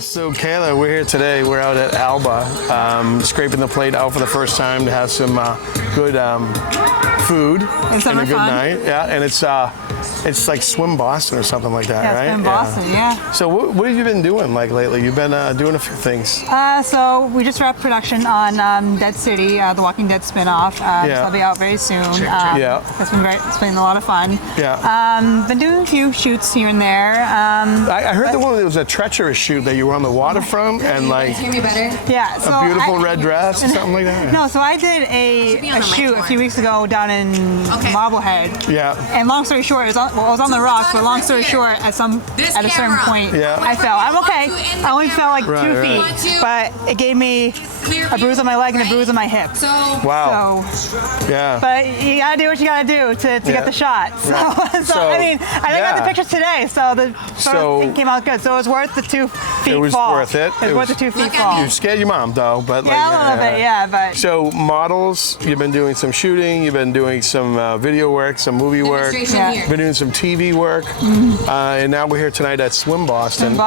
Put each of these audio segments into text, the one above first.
So Kayla, we're here today. We're out at Alba, scraping the plate out for the first time to have some good food and a good night. Yeah, and it's like Swim Boston or something like that, right? Swim Boston, yeah. So what have you been doing like lately? You've been doing a few things. So we just wrapped production on Dead City, the Walking Dead spinoff. So I'll be out very soon. It's been a lot of fun. Yeah. Been doing a few shoots here and there. I heard the one that was a treacherous shoot that you were on the water from, and like Hear me better? Yeah, so a beautiful red dress or something like that. No, so I did a shoot a few weeks ago down in Marblehead. Yeah. And long story short, it was on the rocks, but long story short, at a certain point, I fell. I'm okay. I only fell like 2 feet, but it gave me a bruise on my leg and a bruise on my hip. Wow. So, yeah. But you gotta do what you gotta do to get the shot. So I mean, I got the pictures today, so the thing came out good. So it was worth the 2 feet It was fall. worth it. It was worth the 2 feet fall. You scared your mom though, but like, a little bit, but. So models, you've been doing some shooting, you've been doing some video work, some movie work, been doing some TV work, and now we're here tonight at Swim Boston,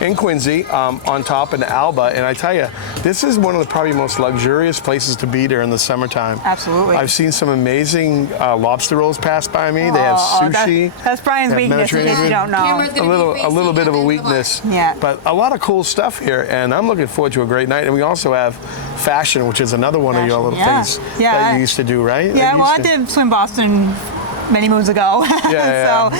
in Quincy, on top in Alba, and I tell you, this is one of the probably most luxurious places to be during the summertime. Absolutely. I've seen some amazing lobster rolls pass by me. They have sushi. That's Brian's weakness, in case you don't know. A little bit of a weakness. Yeah. But a lot of cool stuff here, and I'm looking forward to a great night. And we also have fashion, which is another one of your little things that you used to do, right? Yeah, well, I did Swim Boston many moons ago. So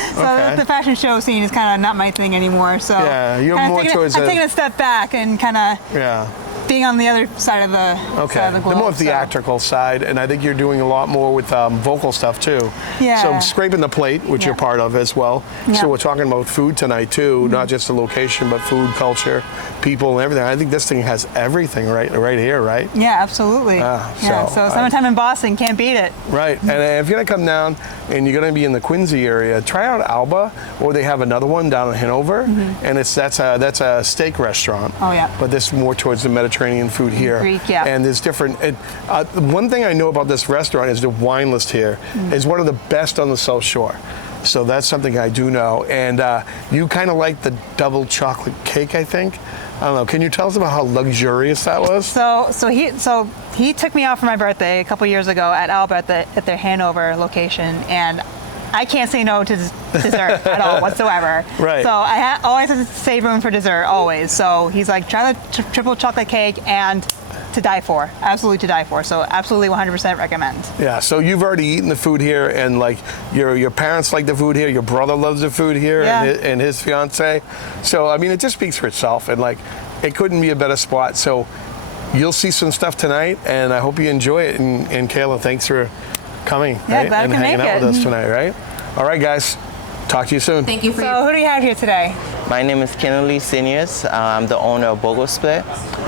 the fashion show scene is kind of not my thing anymore. So you're more towards I'm taking a step back and kind of being on the other side of the side of the globe. The more theatrical side, and I think you're doing a lot more with vocal stuff too. Yeah. So scraping the plate, which you're part of as well. Yeah. So we're talking about food tonight too, not just the location, but food, culture, people, and everything. I think this thing has everything right here, right? Yeah, absolutely. So summertime in Boston, can't beat it. Right, and if you're gonna come down and you're gonna be in the Quincy area, try out Alba, or they have another one down in Hanover, and that's a steak restaurant. Oh yeah. But this is more towards the Mediterranean food here. Greek, And there's different. One thing I know about this restaurant is the wine list here is one of the best on the South Shore. So that's something I do know. And you kind of like the double chocolate cake, I think. I don't know. Can you tell us about how luxurious that was? So he took me out for my birthday a couple years ago at Alba at their Hanover location, and I can't say no to dessert at all whatsoever. Right. So I always have to save room for dessert, always. So he's like, try the triple chocolate cake, and to die for. Absolutely to die for. So absolutely 100% recommend. Yeah, so you've already eaten the food here, and like your parents like the food here, your brother loves the food here, and his fiance. So I mean, it just speaks for itself, and like it couldn't be a better spot. So you'll see some stuff tonight, and I hope you enjoy it. And Kayla, thanks for coming and hanging out with us tonight, right? All right, guys. Talk to you soon. Thank you for So who do you have here today? My name is Kennedy Seniors. I'm the owner of BOGO Split.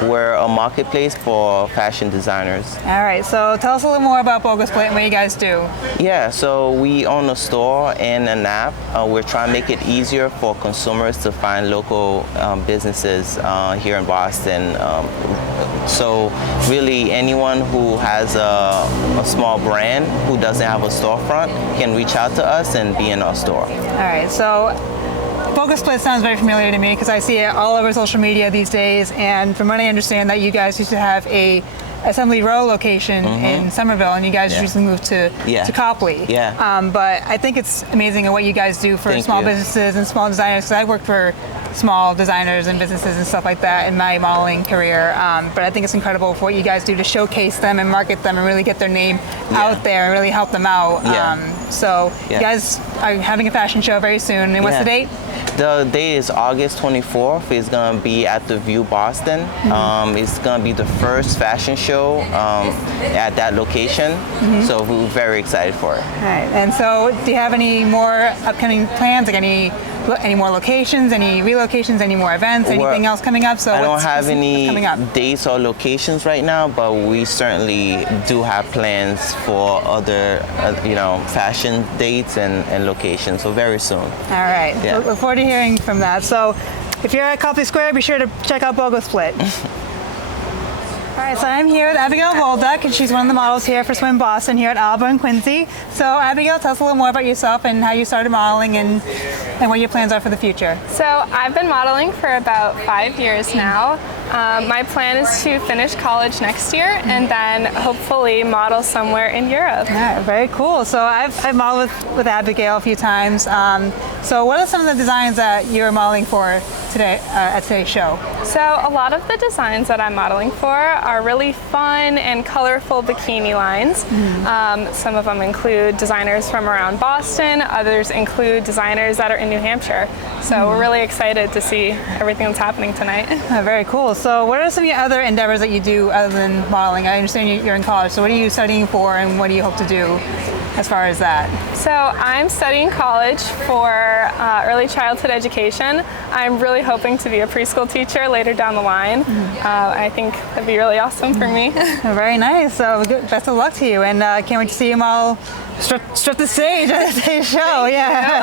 We're a marketplace for fashion designers. All right, so tell us a little more about BOGO Split and what you guys do. Yeah, so we own a store and an app. We're trying to make it easier for consumers to find local businesses here in Boston. So really anyone who has a small brand who doesn't have a storefront can reach out to us and be in our store. All right, so BOGO Split sounds very familiar to me because I see it all over social media these days, and from what I understand that you guys used to have a Assembly Row location in Somerville, and you guys recently moved to Copley. But I think it's amazing what you guys do for small businesses and small designers, because I worked for small designers and businesses and stuff like that in my modeling career. But I think it's incredible for what you guys do to showcase them and market them and really get their name out there and really help them out. So you guys are having a fashion show very soon, and what's the date? The date is August 24th. It's going to be at the View Boston. It's going to be the first fashion show at that location. So we're very excited for it. All right. And so do you have any more upcoming plans, like any more locations, any relocations, any more events, anything else coming up? So I don't have any dates or locations right now, but we certainly do have plans for other fashion dates and locations, so very soon. All right. Look forward to hearing from that. So if you're at Copley Square, be sure to check out BOGO Split. All right, so I'm here with Abigail Walduck, and she's one of the models here for Swim Boston here at Alba and Quincy. So Abigail, tell us a little more about yourself and how you started modeling and what your plans are for the future. So I've been modeling for about 5 years now. My plan is to finish college next year and then hopefully model somewhere in Europe. Yeah, very cool. So I've modeled with Abigail a few times. So what are some of the designs that you're modeling for today at today's show? So a lot of the designs that I'm modeling for are really fun and colorful bikini lines. Some of them include designers from around Boston, others include designers that are in New Hampshire. So we're really excited to see everything that's happening tonight. Very cool. So what are some of your other endeavors that you do other than modeling? I understand you're in college, so what are you studying for and what do you hope to do as far as that? So I'm studying college for early childhood education. I'm really hoping to be a preschool teacher later down the line. I think that'd be really awesome for me. Very nice. So best of luck to you, and can't wait to see you all strut the stage at today's show. Yeah.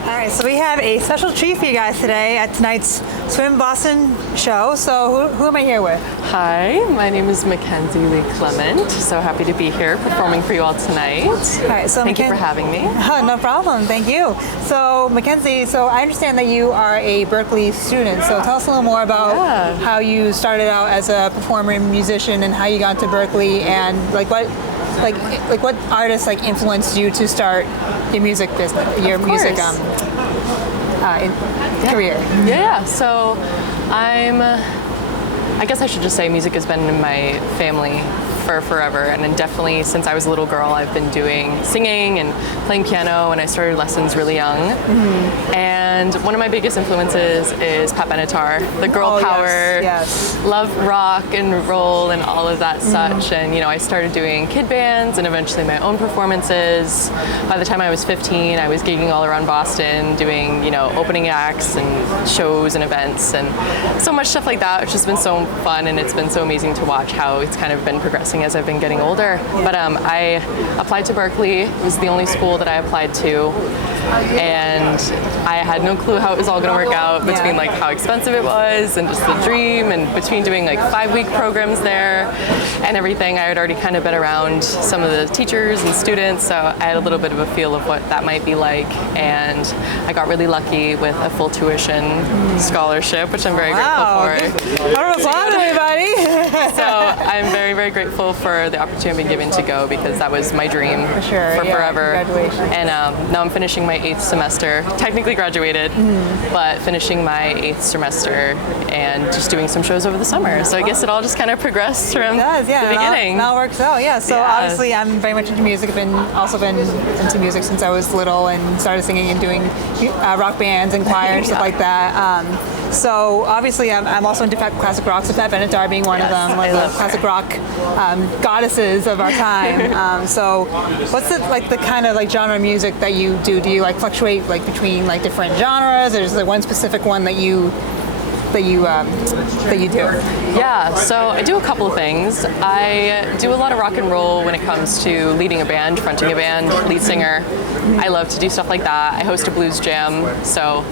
All right, so we have a special treat for you guys today at tonight's Swim Boston show. So who am I here with? Hi, my name is McKenzie Lee Clement. So happy to be here performing for you all tonight. All right, so thank you for having me. Oh, no problem. Thank you. So McKenzie, so I understand that you are a Berkeley student. So tell us a little more about how you started out as a performer and musician and how you got to Berkeley and what artists influenced you to start your music business, your music career? Yeah. So I guess I should just say music has been in my family for forever, and then definitely since I was a little girl I've been doing singing and playing piano, and I started lessons really young. And one of my biggest influences is Pat Benatar, the girl power, love rock and roll and all of that such. And I started doing kid bands and eventually my own performances. By the time I was 15, I was gigging all around Boston doing opening acts and shows and events and so much stuff like that, which has been so fun, and it's been so amazing to watch how it's kind of been progressing as I've been getting older. But I applied to Berkeley. It was the only school that I applied to, and I had no clue how it was all going to work out between how expensive it was and just the dream, and between doing 5-week programs there and everything. I had already kind of been around some of the teachers and students, so I had a little bit of a feel of what that might be like, and I got really lucky with a full tuition scholarship, which I'm very grateful for. Round of applause, everybody. So I'm very, very grateful for the opportunity I've been given to go, because that was my dream for forever. Congratulations. And now I'm finishing my 8th semester, technically graduated, but finishing my 8th semester and just doing some shows over the summer. So I guess it all just kind of progressed from the beginning. It all works out, So obviously I'm very much into music. I've also been into music since I was little and started singing and doing rock bands and choir and stuff like that. So obviously I'm also into classic rock, so Pat Benatar being one of them, one of the classic rock goddesses of our time. So what's the kind of genre of music that you do? Do you fluctuate between different genres, or is there one specific one that you do? Yeah, so I do a couple of things. I do a lot of rock and roll when it comes to leading a band, fronting a band, lead singer. I love to do stuff like that. I host a blues jam, so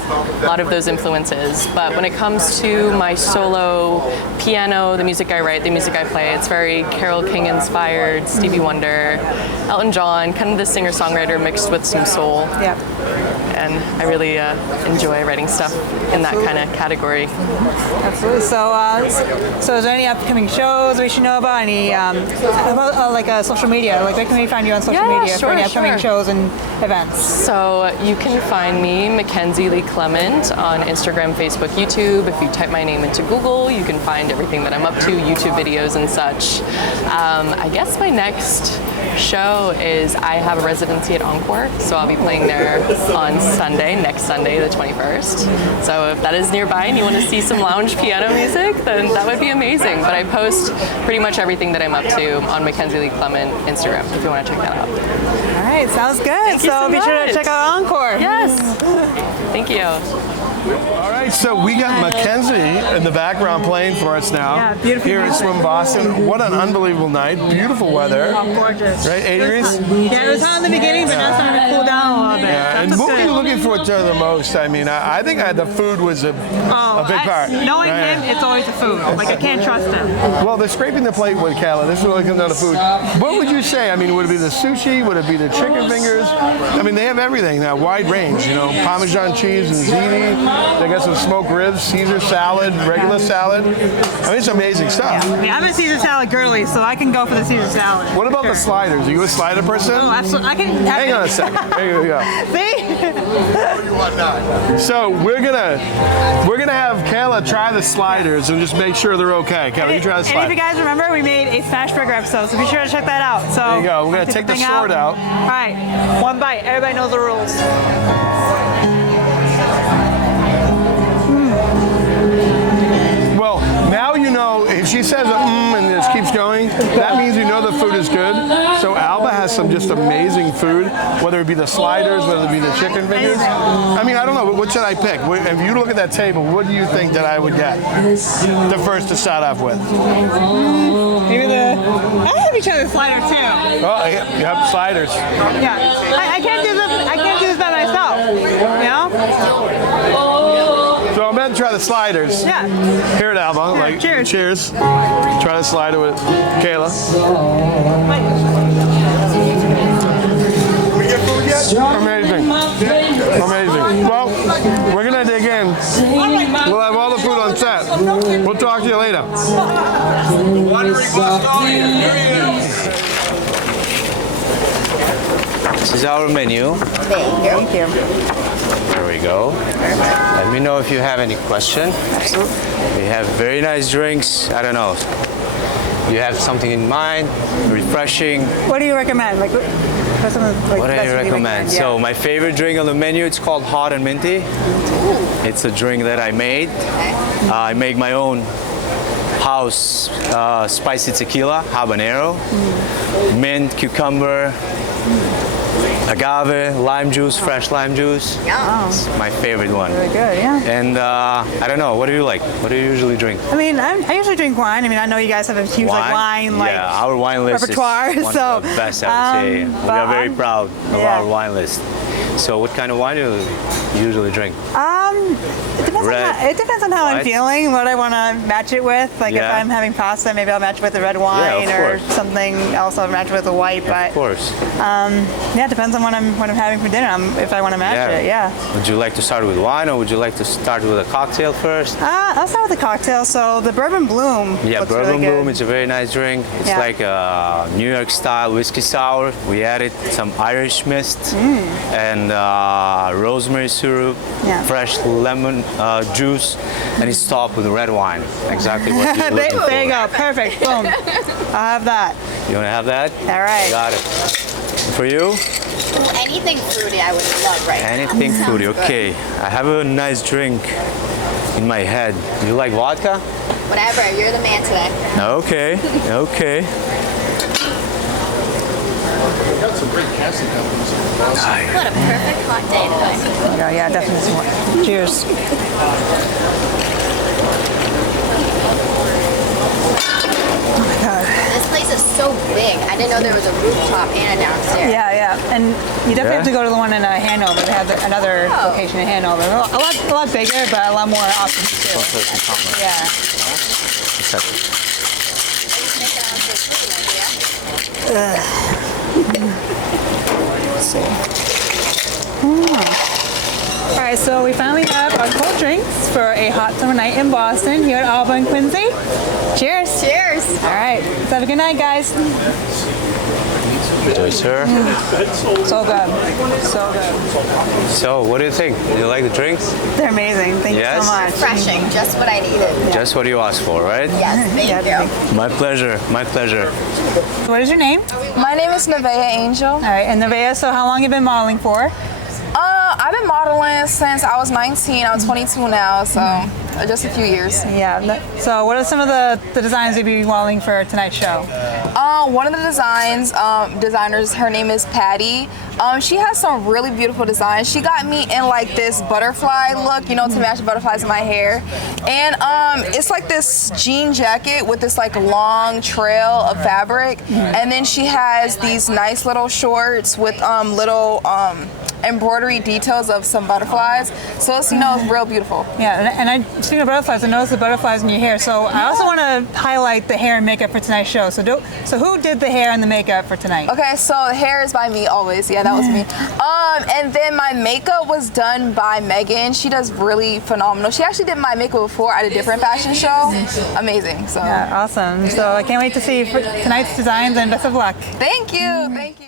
a lot of those influences. But when it comes to my solo piano, the music I write, the music I play, it's very Carole King inspired, Stevie Wonder, Elton John, kind of the singer-songwriter mixed with some soul. Yeah. And I really enjoy writing stuff in that kind of category. Absolutely. So is there any upcoming shows we should know about? Any about social media? Where can we find you on social media for any upcoming shows and events? So you can find me, McKenzie Lee Clement, on Instagram, Facebook, YouTube. If you type my name into Google, you can find everything that I'm up to, YouTube videos and such. I guess my next show is I have a residency at Encore, so I'll be playing there on next Sunday, the 21st. So if that is nearby and you want to see some lounge piano music, then that would be amazing. But I post pretty much everything that I'm up to on McKenzie Lee Clement Instagram, if you want to check that out. All right, sounds good. Thank you so be sure to check out Encore. Yes. Thank you. All right. right, so we got McKenzie in the background playing for us now. Yeah, beautiful Here at music. Swim Boston. What an unbelievable night. Beautiful weather. Oh, gorgeous. Right, 8 degrees? Yeah, it was hot in the beginning, but now it's starting to cool down a little bit. Yeah, and That's what were good. you looking forward to the most? I mean, I think the food was a big part. Knowing Right. him, it's always the food. Like, I can't trust him. Well, they're scraping the plate with Kayla. This really comes down to food. What would you say? I mean, would it be the sushi? Would it be the chicken fingers? I mean, they have everything now, wide range. You know, Parmesan cheese and ziti. They got some smoked ribs, Caesar salad, regular salad. I mean, it's amazing stuff. I mean, I'm a Caesar salad girly, so I can go for the Caesar salad. What about the sliders? Are you a slider person? Oh, absolutely. I can have Hang on a second. There you go. See? So we're gonna have Kayla try the sliders and just make sure they're okay. Kayla, you try the And if sliders. you guys remember, we made a smash burger episode, so be sure to check that out. So There you go. We're gonna take the thing sword out. All right, one bite. Everybody knows the rules. Well, now you know if she says and this keeps going, that means you know the food is good. So Alba has some just amazing food, whether it be the sliders, whether it be the chicken fingers. I mean, I don't know, but what should I pick? If you look at that table, what do you think that I would get the first to start off with? Maybe I have each other's slider too. Oh, yep, sliders. Yeah, I can't do this. I can't do this by myself. You know? So I'm going to try the sliders. Yeah. Here at Alba. Yeah, cheers. Cheers. Try the slider with Kayla. Amazing. Amazing. Well, we're going to dig in. We'll have all the food on set. We'll talk to you later. This is our menu. Thank you. There we go. Let me know if you have any question. We have very nice drinks. I don't know. You have something in mind? Refreshing? What do you recommend? Like, what's some of the, like, What do best I you recommend? Yeah. So my favorite drink on the menu, it's called Hot and Minty. It's a drink that I made. I make my own house spicy tequila, habanero, mint, cucumber, agave, lime juice, fresh lime juice. It's my favorite one. Very good, yeah. And I don't know, what do you like? What do you usually drink? I mean, I usually drink wine. I mean, I know you guys have a huge like wine like yeah, our wine list repertoire. is one So of the best, I would say. We but are very proud of yeah. our wine list. So what kind of wine do you usually drink? It depends on how I'm White? feeling, what I want to match it with. Like if Yeah. I'm having pasta, maybe I'll match it with a red wine of or course. something else. I'll match it with a white. Of But course. yeah, it depends on what I'm having for dinner. If I want to match it, yeah. Would you like to start with wine or would you like to start with a cocktail first? I'll start with the cocktail. So the bourbon bloom. Yeah, looks Bourbon really good. Bloom, it's a very nice drink. It's Yeah. like a New York style whiskey sour. We added some Irish mist and rosemary syrup, Yeah. fresh lemon juice, and it's topped with red wine. Exactly what you're looking for. There you go. Perfect. Boom. I'll have that. You want to have that? All right. Got it. For you? Anything fruity I would love right now. Anything Sounds fruity. good. Okay. I have a nice drink in my head. Do you like vodka? Whatever, you're the man today. Okay. Okay. What a perfect hot day today. Yeah, definitely some more. Cheers. Oh my God. This place is so big. I didn't know there was a rooftop and a downstairs. Yeah. And you definitely have to go to the one in Hanover. They have another Oh. location in Hanover. A lot bigger, but a lot more options too. Yeah. All right, so we finally have our cold drinks for a hot summer night in Boston here at Alba and Quincy. Cheers. Cheers. All right, let's have a good night, guys. Enjoy, sir. So good. So good. So, what do you think? Do you like the drinks? They're amazing. Thank you Yes? so much. Refreshing, just what I needed. Just what you asked for, right? Yes, thank you. My pleasure. My pleasure. What is your name? My name is Nevaeh Angel. All right, and Nevaeh, so how long have you been modeling for? I've been modeling since I was 19. I'm 22 now, so just a few years. Yeah. So what are some of the designs you'll be modeling for tonight's show? One of the designers, her name is Patty. She has some really beautiful designs. She got me in like this butterfly look, you know, to match the butterflies in my hair. And it's like this jean jacket with this like long trail of fabric. And then she has these nice little shorts with little embroidery details of some butterflies. So it's, you know, it's real beautiful. Yeah, and speaking of butterflies, I noticed the butterflies in your hair. So I also want to highlight the hair and makeup for tonight's show. So who did the hair and the makeup for tonight? Okay, so the hair is by me always. Yeah, that was me. And then my makeup was done by Megan. She does really phenomenal. She actually did my makeup before at a different fashion show. Amazing. So yeah, awesome. So I can't wait to see tonight's designs, and best of luck. Thank you. Thank you.